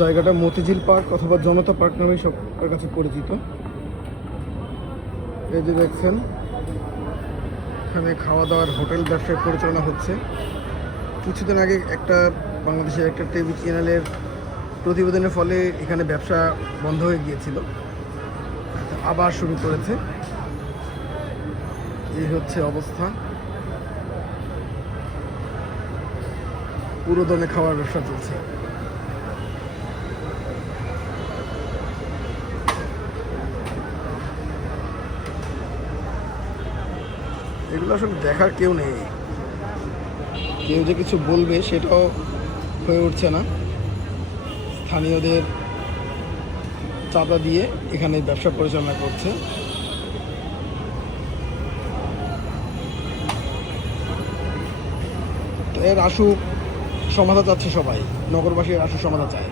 জায়গাটা মতিঝিল পার্ক অথবা জনতা পার্ক নামেই সবার কাছে পরিচিত। এই যে দেখছেন, এখানে খাওয়া দাওয়ার হোটেল ব্যবসায় পরিচালনা হচ্ছে। কিছুদিন আগে একটা বাংলাদেশের একটা টিভি চ্যানেলের প্রতিবেদনের ফলে এখানে ব্যবসা বন্ধ হয়ে গিয়েছিল। আবার শুরু করেছে। এই হচ্ছে অবস্থা। পুরো দমে খাওয়ার ব্যবসা চলছে। এগুলো আসলে দেখার কেউ নেই। কেউ যে কিছু বলবে সেটাও হয়ে উঠছে না। স্থানীয়দের চাঁদা দিয়ে এখানে ব্যবসা পরিচালনা করছে। এর আশু সমাধা চাচ্ছে সবাই। নগরবাসী এর আশু সমাধা চায়।